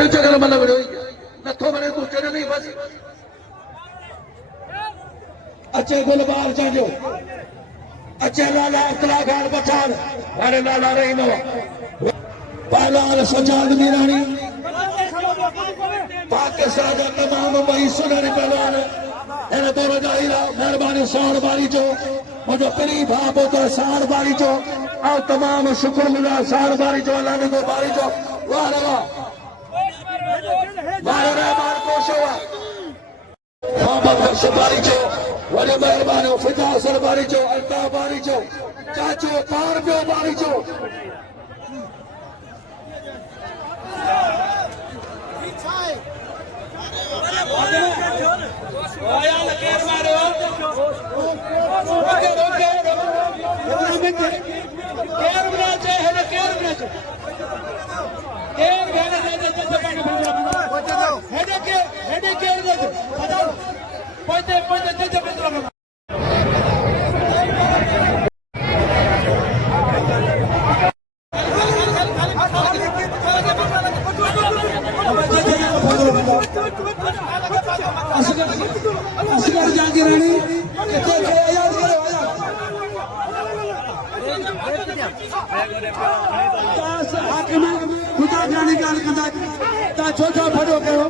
अरे चक्कर मतलब नथो बने तू चढ़ नहीं बस अच्छे गुलबार चाहो अच्छे लाला अब्दुल्ला खान पठान अरे लाला रही नो पहलवान सजाद मीरानी पाकिस्तान का तमाम भाई सुनहरी पहलवान इन दोनों का हीरा मेहरबानी साउंड बारी जो मुझे करीब भाप होता साउंड बारी जो और तमाम शुक्रगुजार साउंड बारी जो अल्लाह ने को बारी जो वाह रे वाह मारो रहमान कोशवा मोहम्मद बख्श बारी जो वडे मेहरबानी फिदा असल बारी जो अल्ताफ बारी जो चाचो तार जो बारी जो असगर जागी रानी खुदा जानी गाल कंदा ता छो छो फड़ो कयो